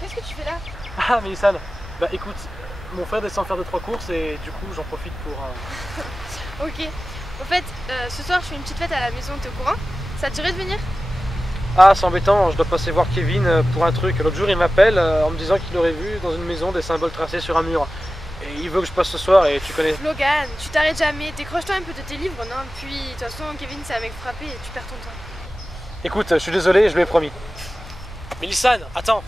Qu'est-ce que tu fais là? Ah, Mélissane, bah écoute, mon frère descend faire 2-3 courses et du coup j'en profite pour... Ok. En fait, ce soir je fais une petite fête à la maison, t'es au courant? Ça te dirait de venir? Ah, c'est embêtant, je dois passer voir Kevin pour un truc. L'autre jour il m'appelle en me disant qu'il aurait vu dans une maison des symboles tracés sur un mur. Et il veut que je passe ce soir et tu connais... Logan, tu t'arrêtes jamais, décroche-toi un peu de tes livres, non? Puis, de toute façon, Kevin c'est un mec frappé et tu perds ton temps. Écoute, je suis désolé, je lui ai promis. Mélissane, attends.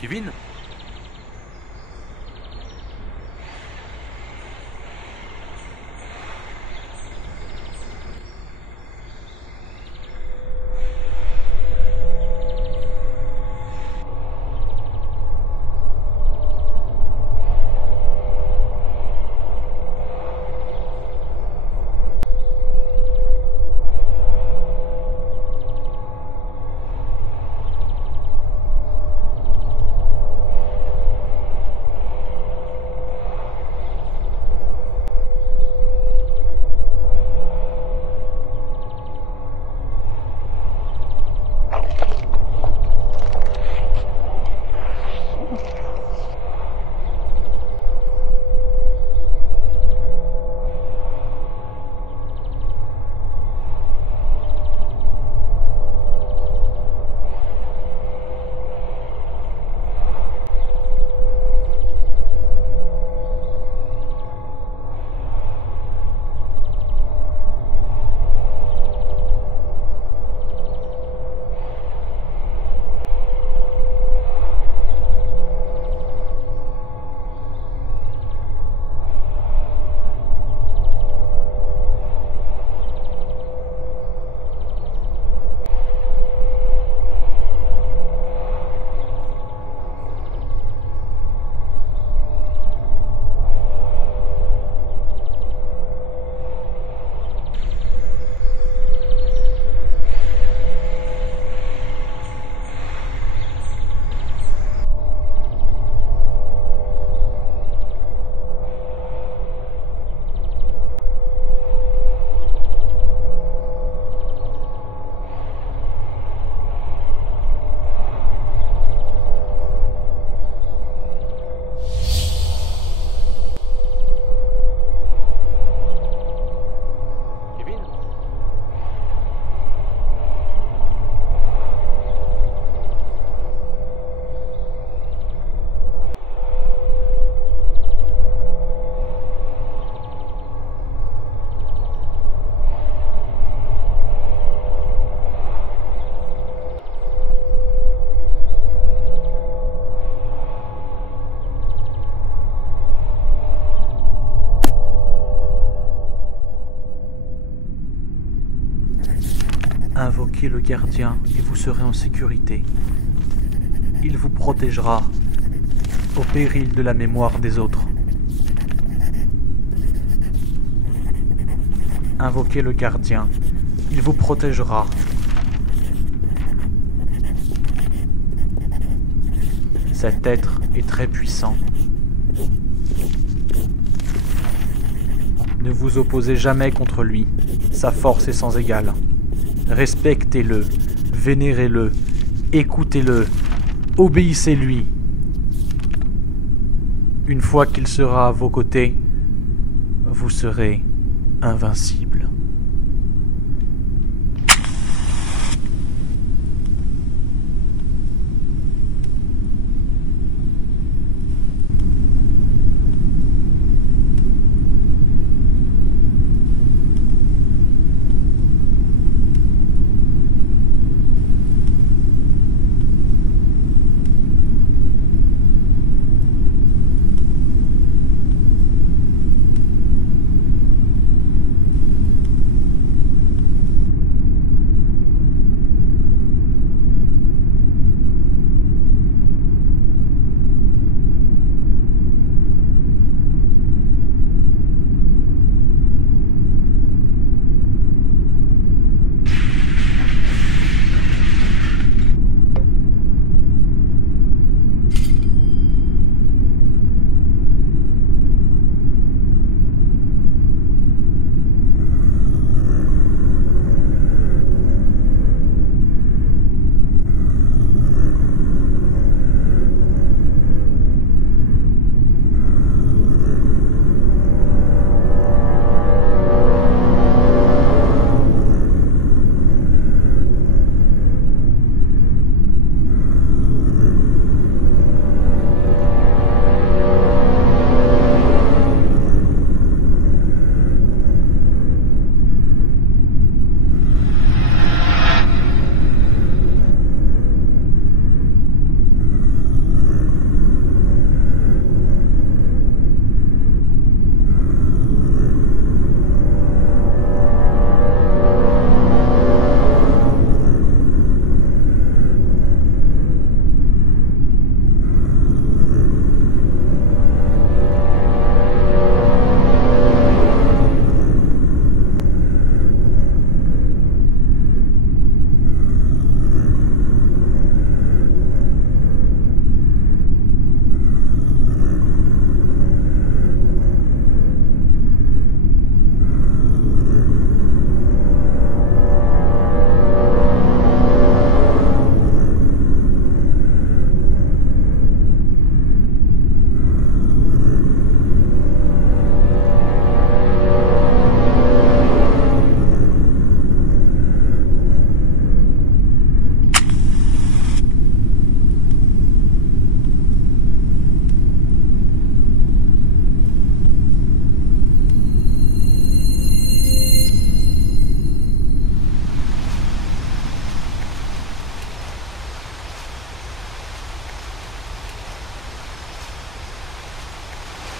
Kevin? Invoquez le gardien et vous serez en sécurité. Il vous protégera au péril de la mémoire des autres. Invoquez le gardien, il vous protégera. Cet être est très puissant. Ne vous opposez jamais contre lui, sa force est sans égale. Respectez-le, vénérez-le, écoutez-le, obéissez-lui. Une fois qu'il sera à vos côtés, vous serez invincible.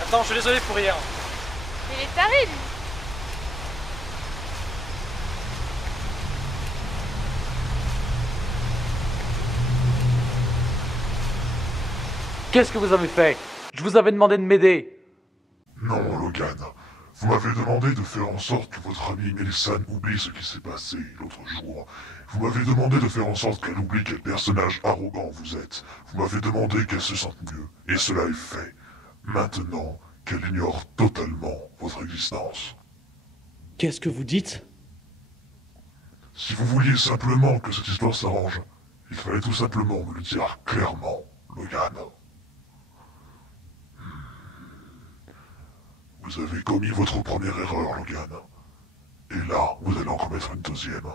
Attends, je suis désolé pour hier. Il est taré, lui. Qu'est-ce que vous avez fait? Je vous avais demandé de m'aider. Non, Logan. Vous m'avez demandé de faire en sorte que votre amie Mélissane oublie ce qui s'est passé l'autre jour. Vous m'avez demandé de faire en sorte qu'elle oublie quel personnage arrogant vous êtes. Vous m'avez demandé qu'elle se sente mieux. Et cela est fait. Maintenant qu'elle ignore totalement votre existence. Qu'est-ce que vous dites? Si vous vouliez simplement que cette histoire s'arrange, il fallait tout simplement me le dire clairement, Logan. Vous avez commis votre première erreur, Logan. Et là, vous allez en commettre une deuxième.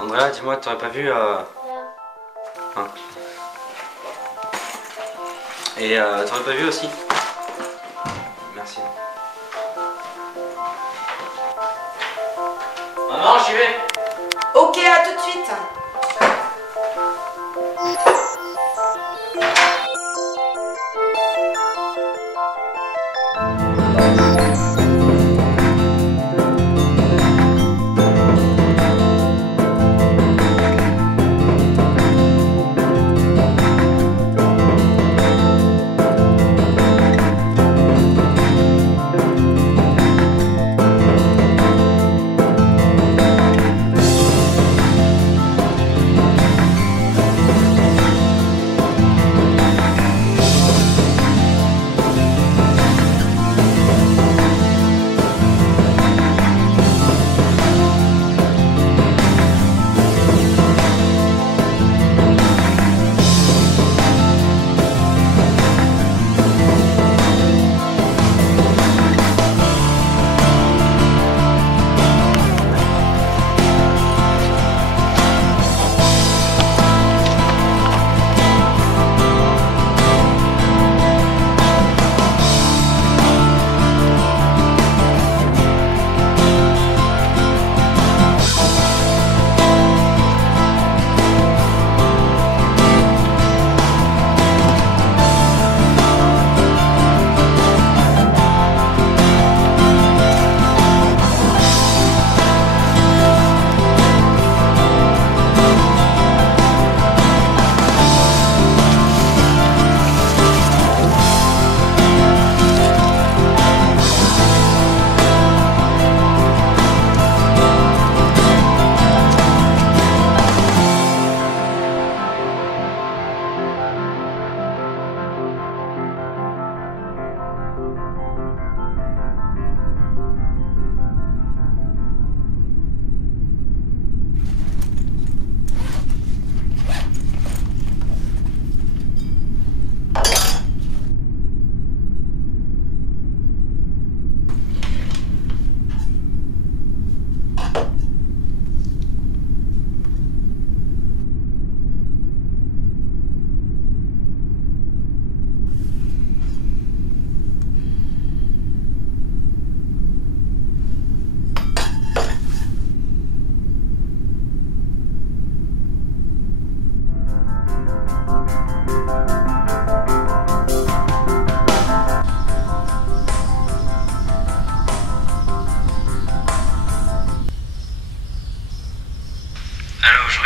Andrea, dis-moi, t'aurais pas vu... Hein. Et t'aurais pas vu aussi? Merci. Maman, j'y vais. Ok, à tout de suite.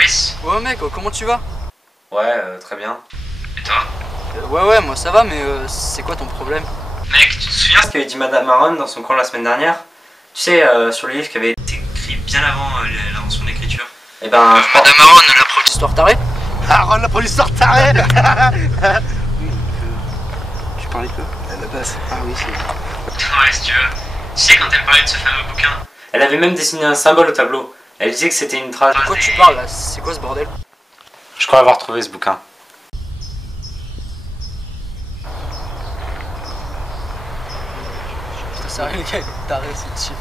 Brice? Ouais mec, comment tu vas? Ouais, très bien. Et toi? Ouais, moi ça va, mais c'est quoi ton problème? Mec, tu te souviens ce qu'avait dit Madame Aaron dans son cours la semaine dernière? Tu sais, sur le livre qui avait été écrit bien avant l'invention de l'écriture. Eh ben, je crois... Madame Aaron, la prof d'histoire tarée? Aaron, la prof d'histoire tarée. Oui, tu parlais de quoi? À la base. Ah oui, c'est... Ouais, si tu veux. Tu sais, quand elle parlait de ce fameux bouquin, elle avait même dessiné un symbole au tableau. Elle disait que c'était une trace... De quoi tu parles là? C'est quoi ce bordel? Je crois avoir trouvé ce bouquin. Putain, sérieux, le gars, il est taré, c'est chiffre.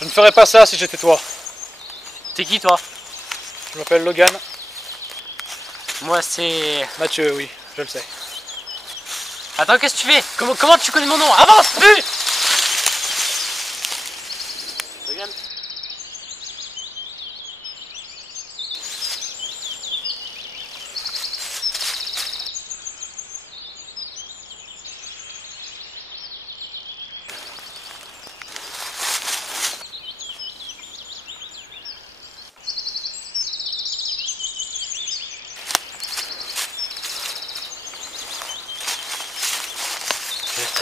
Je ne ferais pas ça si j'étais toi. T'es qui toi? Je m'appelle Logan. Moi c'est... Mathieu, oui, je le sais. Attends, qu'est-ce que tu fais? Comment tu connais mon nom? Avance, plus! Logan.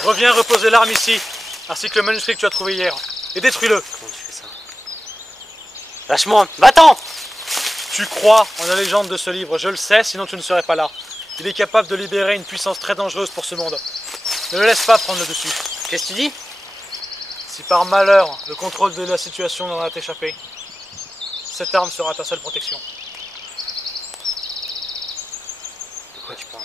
Reviens reposer l'arme ici, ainsi que le manuscrit que tu as trouvé hier, et détruis-le. Comment tu fais ça? Lâche-moi, va-t'en! Tu crois en la légende de ce livre, je le sais, sinon tu ne serais pas là. Il est capable de libérer une puissance très dangereuse pour ce monde. Ne le laisse pas prendre le dessus. Qu'est-ce que tu dis? Si par malheur, le contrôle de la situation n'en a échappé, cette arme sera ta seule protection. De quoi tu parles?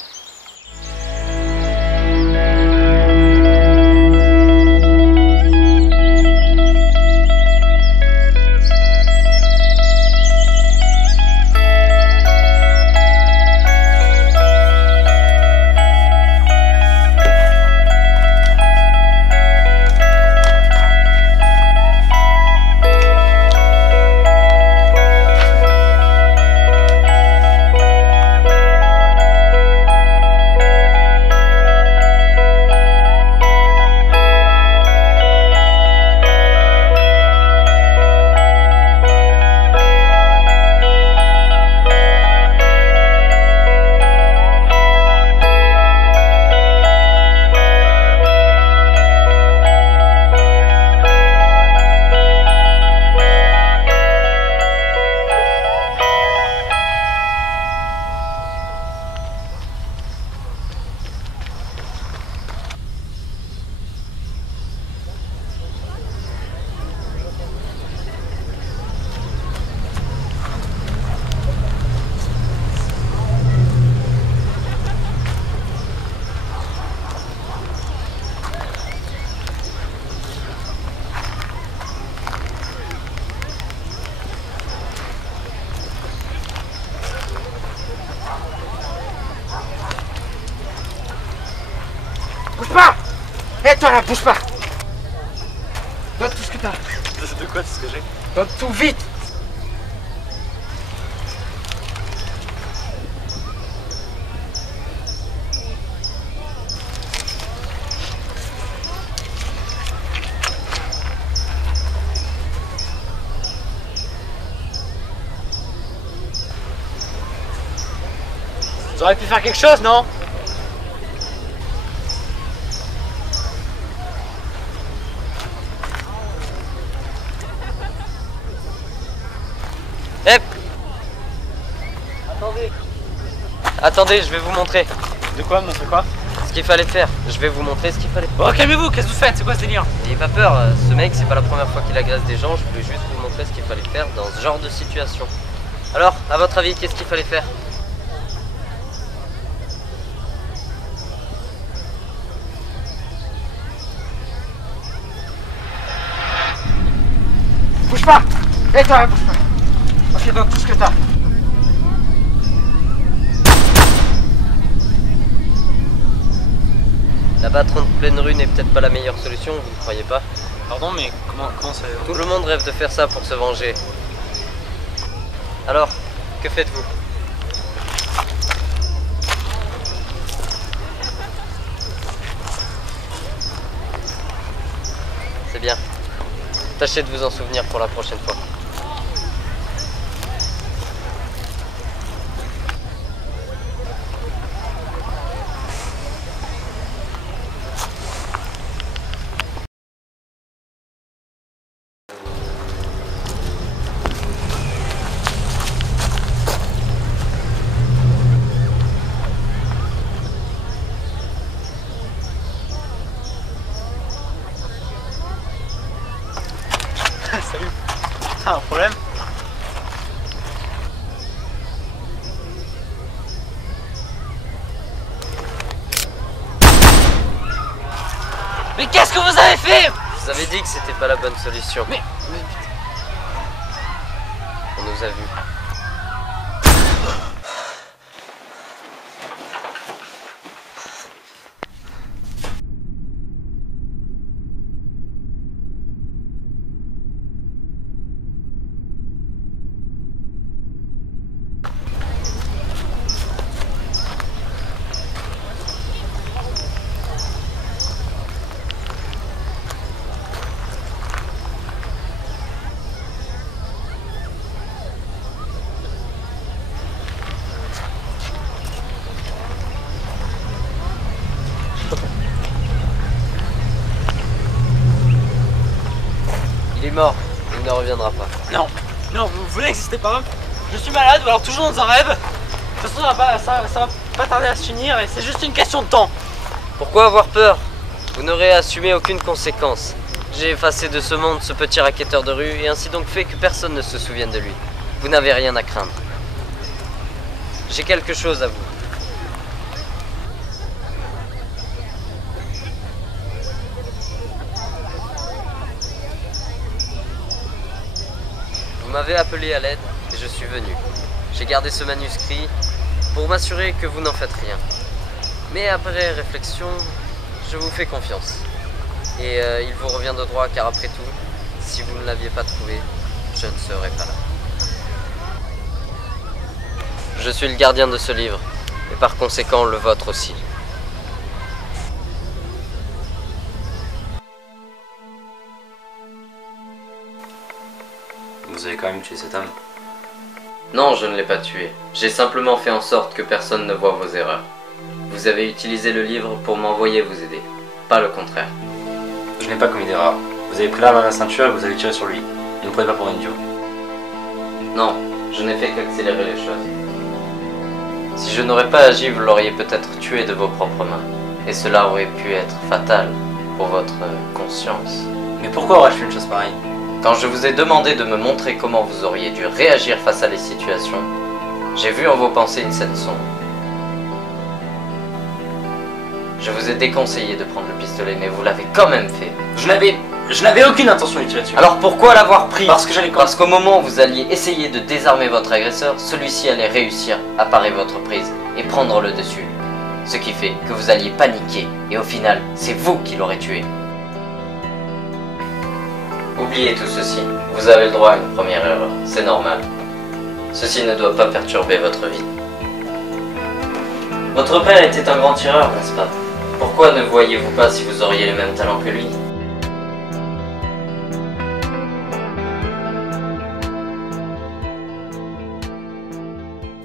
Bouge pas! Hé toi là, bouge pas! Donne tout ce que t'as. De quoi, c'est ce que j'ai? Donne tout vite! Vous auriez pu faire quelque chose, non? Hep! Attendez, je vais vous montrer. De quoi, montrer quoi? Ce qu'il fallait faire. Je vais vous montrer ce qu'il fallait faire. Bon, calmez-vous, qu'est-ce que vous faites? C'est quoi ce délire? N'ayez pas peur, ce mec, c'est pas la première fois qu'il agresse des gens. Je voulais juste vous montrer ce qu'il fallait faire dans ce genre de situation. Alors, à votre avis, qu'est-ce qu'il fallait faire? Bouge pas! Hé toi là, bouge pas! Ok, donne tout ce que t'as. La battre en pleine rue n'est peut-être pas la meilleure solution, vous ne croyez pas? Pardon, mais comment ça... Tout le monde rêve de faire ça pour se venger. Alors, que faites-vous? C'est bien. Tâchez de vous en souvenir pour la prochaine fois. Salut. T'as un problème? Mais qu'est-ce que vous avez fait? Je vous avais dit que c'était pas la bonne solution. Mais... On nous a vus. Il est mort, il ne reviendra pas. Non, vous n'existez pas. Je suis malade ou alors toujours dans un rêve. De toute façon, ça va pas tarder à se finir et c'est juste une question de temps. Pourquoi avoir peur? Vous n'aurez assumé aucune conséquence. J'ai effacé de ce monde ce petit racketteur de rue et ainsi donc fait que personne ne se souvienne de lui. Vous n'avez rien à craindre. J'ai quelque chose à vous. Vous m'avez appelé à l'aide et je suis venu. J'ai gardé ce manuscrit pour m'assurer que vous n'en faites rien. Mais après réflexion, je vous fais confiance. Et il vous revient de droit car après tout, si vous ne l'aviez pas trouvé, je ne serais pas là. Je suis le gardien de ce livre, et par conséquent le vôtre aussi. Vous avez quand même tué cet homme? Non, je ne l'ai pas tué. J'ai simplement fait en sorte que personne ne voie vos erreurs. Vous avez utilisé le livre pour m'envoyer vous aider, pas le contraire. Je n'ai pas commis d'erreur. Vous avez pris l'arme à la ceinture et vous avez tiré sur lui. Il ne prenait pas pour un idiot. Non, je n'ai fait qu'accélérer les choses. Si je n'aurais pas agi, vous l'auriez peut-être tué de vos propres mains. Et cela aurait pu être fatal pour votre conscience. Mais pourquoi aurais-je fait une chose pareille? Quand je vous ai demandé de me montrer comment vous auriez dû réagir face à les situations, j'ai vu en vos pensées une scène sombre. Je vous ai déconseillé de prendre le pistolet, mais vous l'avez quand même fait. Je n'avais aucune intention de tirer dessus. Alors pourquoi l'avoir pris? Parce qu'au moment où vous alliez essayer de désarmer votre agresseur, celui-ci allait réussir à parer votre prise et prendre le dessus. ce qui fait que vous alliez paniquer et au final, c'est vous qui l'aurez tué. Oubliez tout ceci, vous avez le droit à une première erreur, c'est normal. Ceci ne doit pas perturber votre vie. Votre père était un grand tireur, n'est-ce pas? Pourquoi ne voyez-vous pas si vous auriez les mêmes talents que lui?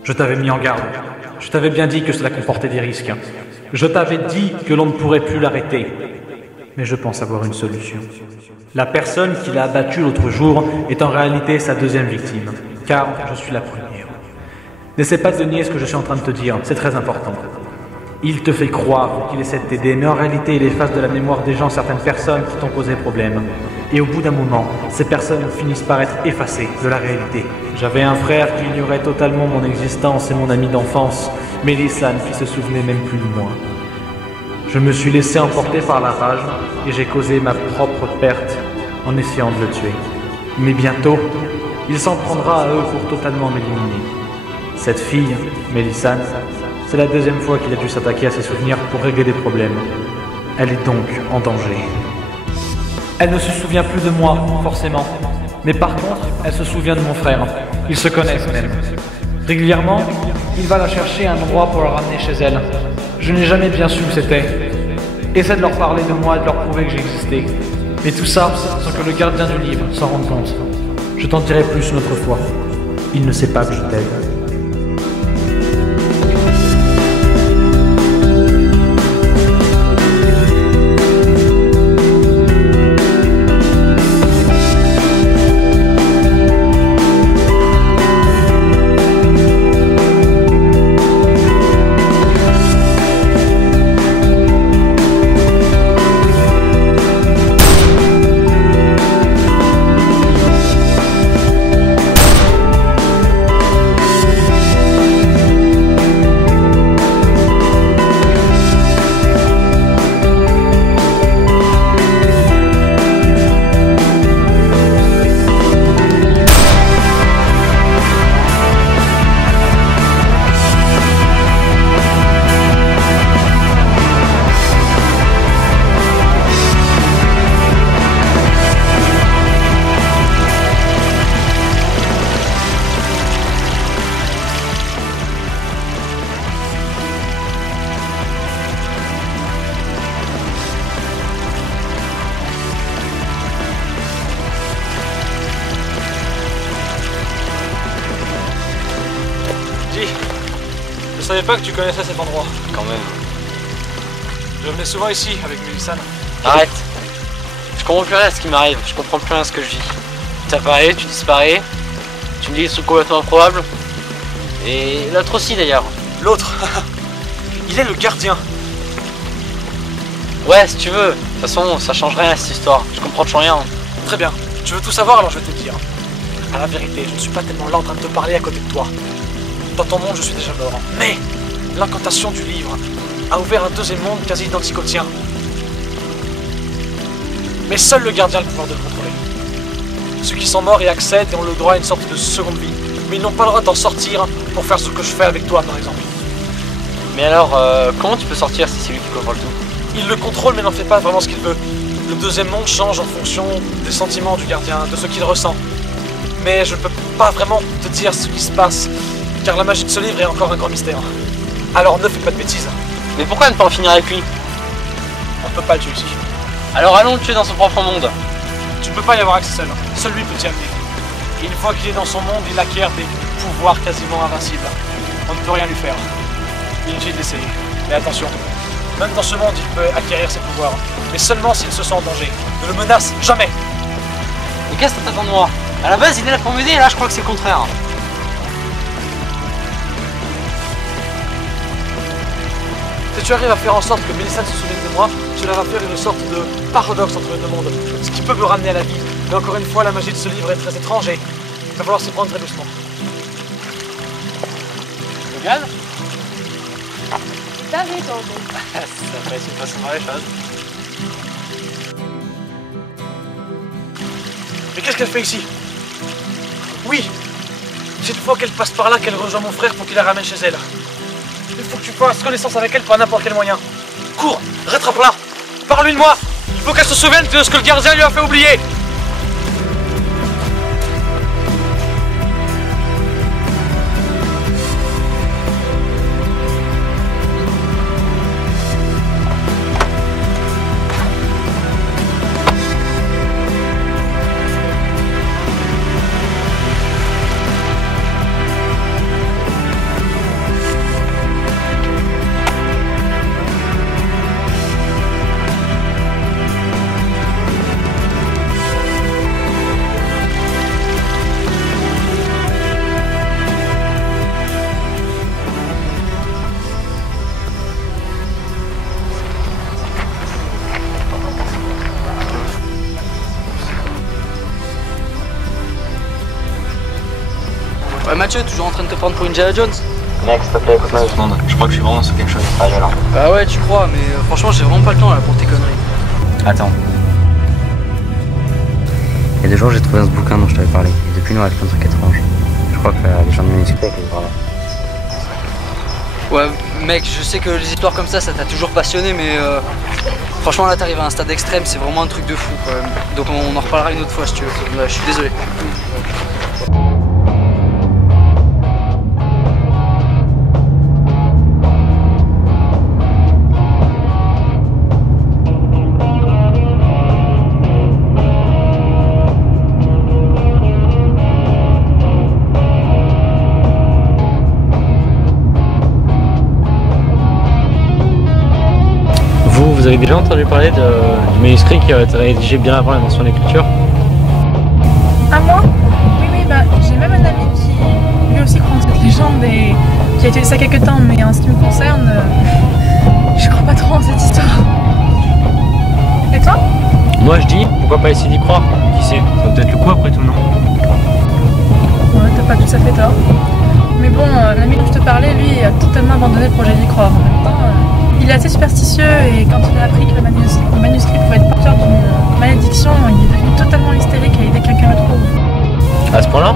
Je t'avais mis en garde. Je t'avais bien dit que cela comportait des risques. Je t'avais dit que l'on ne pourrait plus l'arrêter. Mais je pense avoir une solution. La personne qui l'a abattu l'autre jour est en réalité sa deuxième victime, car je suis la première. N'essaie pas de nier ce que je suis en train de te dire, c'est très important. Il te fait croire qu'il essaie de t'aider, mais en réalité il efface de la mémoire des gens certaines personnes qui t'ont causé problème. Et au bout d'un moment, ces personnes finissent par être effacées de la réalité. J'avais un frère qui ignorait totalement mon existence et mon ami d'enfance, Mélisane qui se souvenait même plus de moi. Je me suis laissé emporter par la rage et j'ai causé ma propre perte en essayant de le tuer. Mais bientôt, il s'en prendra à eux pour totalement m'éliminer. Cette fille, Mélisane, c'est la deuxième fois qu'il a dû s'attaquer à ses souvenirs pour régler des problèmes. Elle est donc en danger. Elle ne se souvient plus de moi, forcément. Mais par contre, elle se souvient de mon frère. Ils se connaissent même. Régulièrement, il va la chercher à un endroit pour la ramener chez elle. Je n'ai jamais bien su où c'était. Essaie de leur parler de moi et de leur prouver que j'existais. Mais tout ça sans que le gardien du livre s'en rende compte. Je t'en dirai plus une autre fois. Il ne sait pas que je t'aide. Je savais pas que tu connaissais cet endroit. Quand même. Je venais souvent ici avec Mélisane. Arrête. Je comprends plus rien à ce qui m'arrive, je comprends plus rien à ce que je vis. Tu apparais, tu disparais, tu me dis des trucs complètement improbables. Et l'autre aussi d'ailleurs. L'autre il est le gardien. Ouais, si tu veux. De toute façon, ça change rien à cette histoire. Je comprends toujours rien. Très bien. Tu veux tout savoir, alors je vais te le dire. À la vérité, je ne suis pas tellement là en train de te parler à côté de toi. Dans ton monde, je suis déjà mort. Mais l'incantation du livre a ouvert un deuxième monde quasi identique au tien. Mais seul le gardien a le pouvoir de le contrôler. Ceux qui sont morts y accèdent et ont le droit à une sorte de seconde vie. Mais ils n'ont pas le droit d'en sortir pour faire ce que je fais avec toi, par exemple. Mais alors, comment tu peux sortir si c'est lui qui contrôle tout? Il le contrôle mais n'en fait pas vraiment ce qu'il veut. Le deuxième monde change en fonction des sentiments du gardien, de ce qu'il ressent. Mais je ne peux pas vraiment te dire ce qui se passe, car la magie de ce livre est encore un grand mystère. Alors ne fais pas de bêtises. Mais pourquoi ne pas en finir avec lui? On ne peut pas le tuer ici. Alors allons le tuer dans son propre monde. Tu ne peux pas y avoir accès seul. Seul lui peut t'y amener. Et une fois qu'il est dans son monde, il acquiert des pouvoirs quasiment invincibles. On ne peut rien lui faire. Inutile d'essayer. Mais attention, même dans ce monde, il peut acquérir ses pouvoirs. Mais seulement s'il se sent en danger. Ne le menace jamais. Mais qu'est-ce que t'attends de moi? À la base, il est là pour m'aider, et là, je crois que c'est le contraire. Si tu arrives à faire en sorte que Mélisane se souvienne de moi, cela va faire une sorte de paradoxe entre les deux mondes, ce qui peut me ramener à la vie. Mais encore une fois, la magie de ce livre est très étrange et il va falloir s'y prendre très doucement. Logan? T'arrêtes, Anton. Ça va être une façon de voir les choses. Mais qu'est-ce qu'elle fait ici? Oui, cette fois qu'elle passe par là, qu'elle rejoint mon frère pour qu'il la ramène chez elle. Il faut que tu fasses connaissance avec elle par n'importe quel moyen. Cours, rattrape-la. Parle-lui de moi. Il faut qu'elle se souvienne de ce que le gardien lui a fait oublier. Ouais Mathieu, toujours en train de te prendre pour Indiana Jones? Mec, s'il te plaît, écoute-moi 2 secondes. Je crois que je suis vraiment sur quelque chose de très violent. Bah ouais, tu crois, mais franchement, j'ai vraiment pas le temps là pour tes conneries. Attends. Il y a 2 jours, j'ai trouvé ce bouquin dont je t'avais parlé. Et depuis, il nous arrive plein de trucs étranges. Je crois que les gens de manuscrits avec les bras. Ouais, mec, je sais que les histoires comme ça t'a toujours passionné, mais franchement, là, t'arrives à un stade extrême, c'est vraiment un truc de fou, quand même. Donc, on en reparlera une autre fois si tu veux. Je suis désolé. Vous avez déjà entendu parler du manuscrit qui a été rédigé bien avant l'invention de l'écriture? Ah moi? Oui, bah j'ai même un ami qui lui aussi croit en cette légende et qui a étudié ça quelques temps, mais en ce qui me concerne, je crois pas trop en cette histoire. Et toi? Moi je dis, pourquoi pas essayer d'y croire? Qui sait, ça vaut peut-être le coup après tout, non? Ouais, t'as pas tout à fait tort. Mais bon, l'ami dont je te parlais, lui, a totalement abandonné le projet d'y croire. En même temps, il est assez superstitieux et quand il a appris que le manuscrit pouvait être porteur d'une malédiction, il est devenu totalement hystérique à l'idée que quelqu'un le trouve. À ce point-là?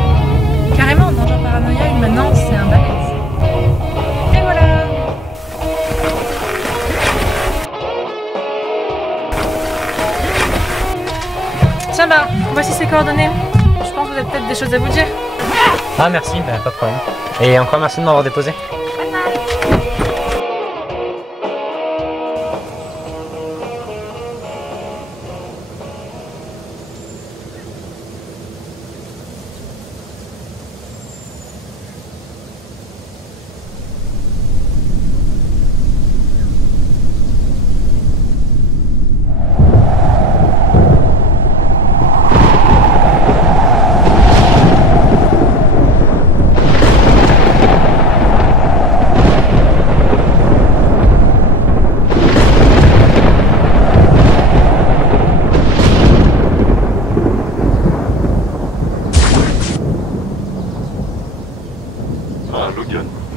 Carrément, dans genre paranoïa, maintenant c'est un balèze. Et voilà! Tiens bah, voici ses coordonnées. Je pense que vous avez peut-être des choses à vous dire. Ah merci, bah, pas de problème. Et encore merci de m'avoir déposé.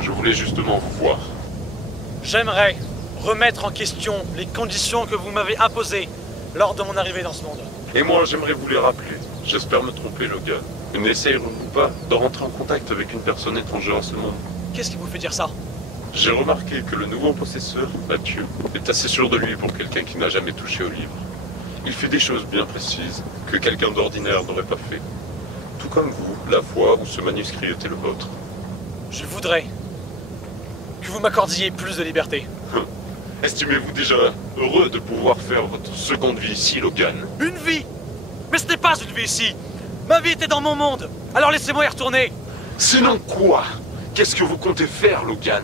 Je voulais justement vous voir. J'aimerais remettre en question les conditions que vous m'avez imposées lors de mon arrivée dans ce monde. Et moi, j'aimerais vous les rappeler. J'espère me tromper, Logan. N'essayerez-vous pas de rentrer en contact avec une personne étrangère à ce monde? Qu'est-ce qui vous fait dire ça? J'ai remarqué que le nouveau possesseur, Mathieu, est assez sûr de lui pour quelqu'un qui n'a jamais touché au livre. Il fait des choses bien précises que quelqu'un d'ordinaire n'aurait pas fait. Tout comme vous, la fois où ce manuscrit était le vôtre. Je voudrais que vous m'accordiez plus de liberté. Estimez-vous déjà heureux de pouvoir faire votre seconde vie ici, Logan? Une vie? Mais ce n'est pas une vie ici! Ma vie était dans mon monde! Alors laissez-moi y retourner! Sinon quoi? Qu'est-ce que vous comptez faire, Logan?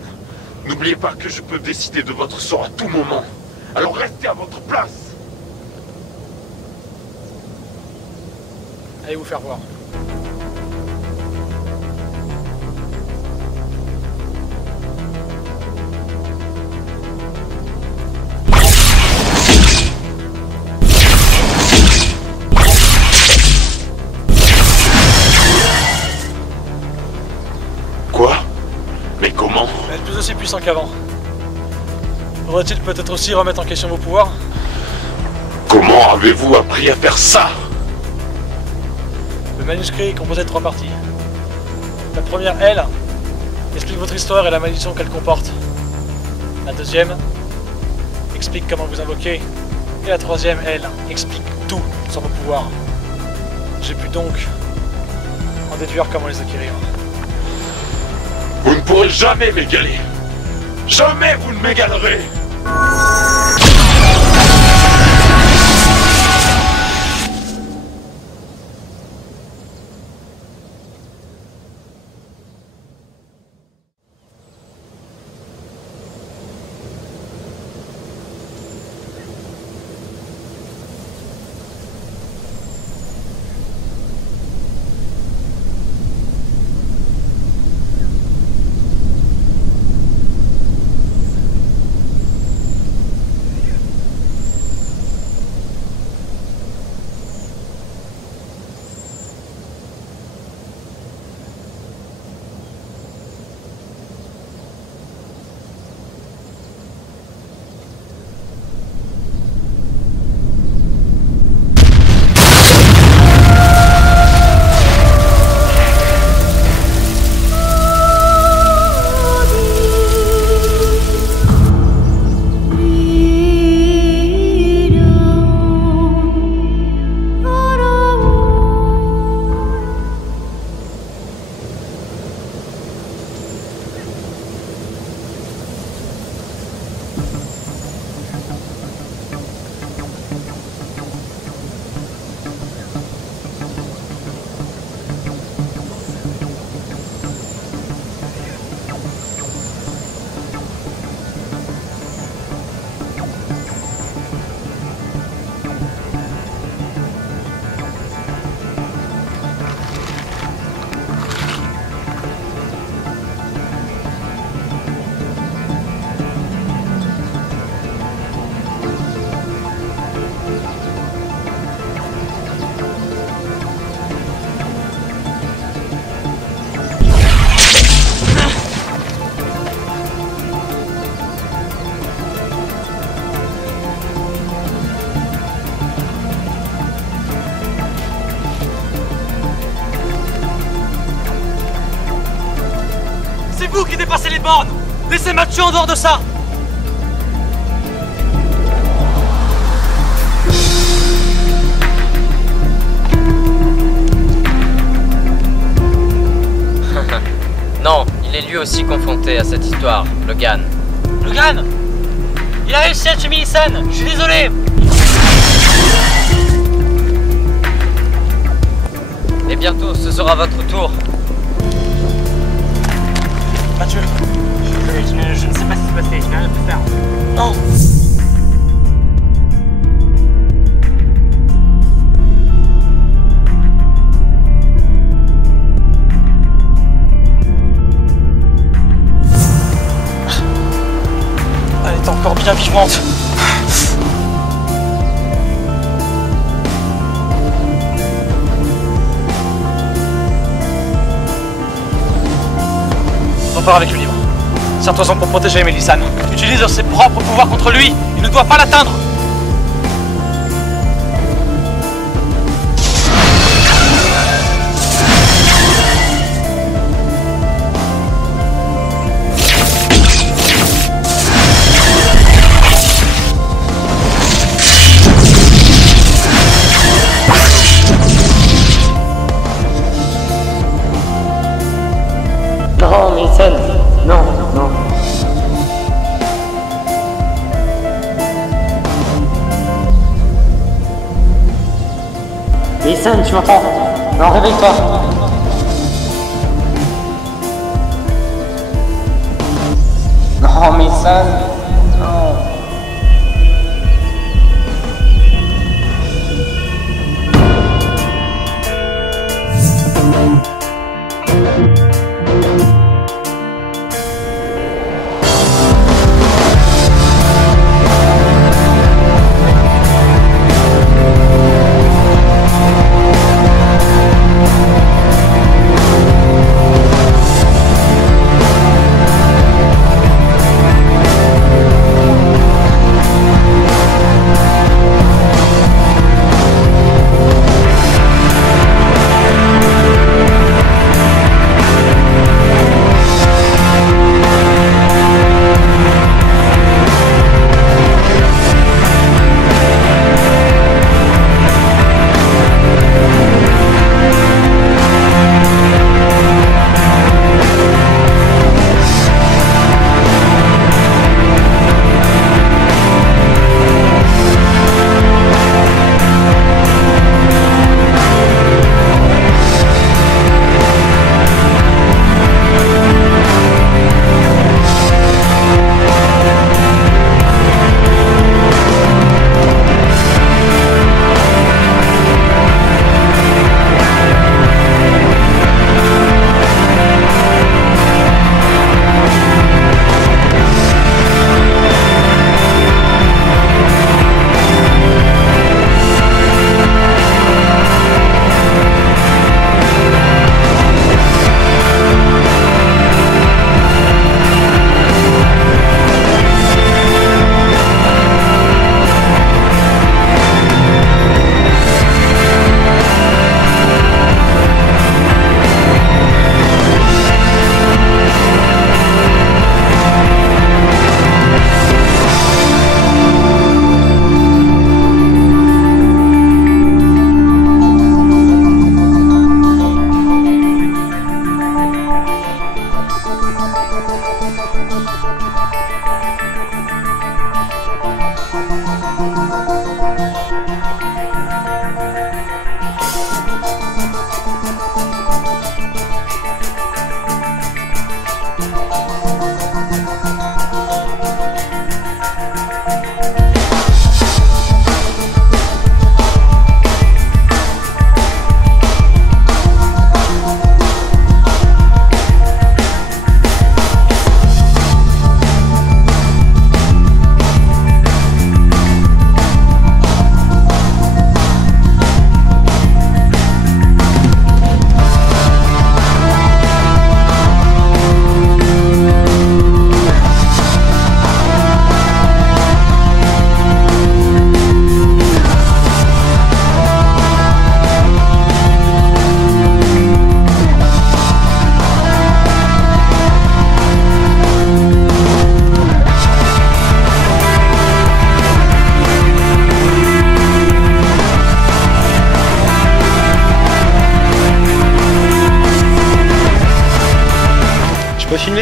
N'oubliez pas que je peux décider de votre sort à tout moment. Alors restez à votre place! Allez vous faire voir. Quoi? Mais comment? Être plus aussi puissant qu'avant. Faudrait-il peut-être aussi remettre en question vos pouvoirs? Comment avez-vous appris à faire ça? Le manuscrit est composé de 3 parties. La première, elle, explique votre histoire et la malédiction qu'elle comporte. La deuxième explique comment vous invoquer. Et la troisième, elle, explique tout sur vos pouvoirs. J'ai pu donc en déduire comment les acquérir. Vous ne pourrez jamais m'égaler. Jamais vous ne m'égalerez. C'est vous qui dépassez les bornes! Laissez Mathieu en dehors de ça! Non, il est lui aussi confronté à cette histoire, Logan. Logan! Il a réussi à tuer Millicent! Je suis désolé! Et bientôt, ce sera votre tour. Mathieu, je ne sais pas ce qui s'est passé, je n'ai rien pu faire. Non! Elle est encore bien vivante. Repars avec le livre. Serre-toi-en pour protéger Mélisane. Utilise ses propres pouvoirs contre lui. Il ne doit pas l'atteindre. Non, Mélisane, non, non. Mélisane, tu m'entends? Non, réveille-toi. Non, Mélisane, non.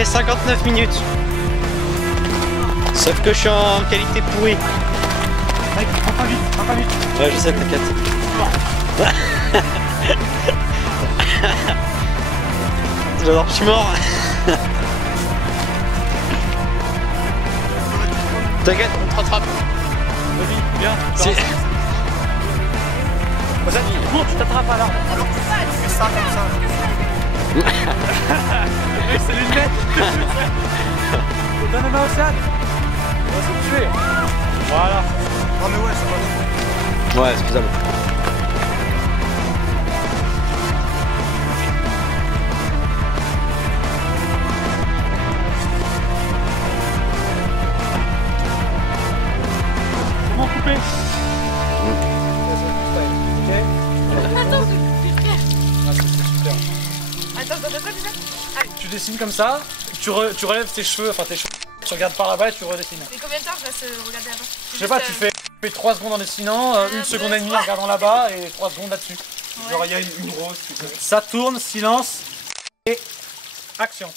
59 minutes. Sauf que je suis en qualité pourrie. Mec, prends pas vite, prends pas vite. Ouais, je sais, t'inquiète. J'adore, je suis mort. T'inquiète, on te rattrape. Vas-y, viens. Si. Vas-y, cours, tu t'attrapes à l'arbre. Fais ça comme ça. Mec, c'est l'une. Donne la main au Océane. On va se tuer. Voilà. Non mais ouais, ça va. Ouais, c'est faisable. Comment couper? Ok. Attends, c'est Ah, c'est super. Attends, t'as pas dit ça? Allez. Tu dessines comme ça, tu relèves tes cheveux, enfin tes cheveux, tu regardes par là-bas et tu redessines. Mais combien de temps je reste regarder là-bas? Je sais pas, tu fais 3 secondes en dessinant, 1 seconde et demie en regardant là-bas et 3 secondes là-dessus. Ouais. Genre il y a une rose. Ça tourne, silence et action.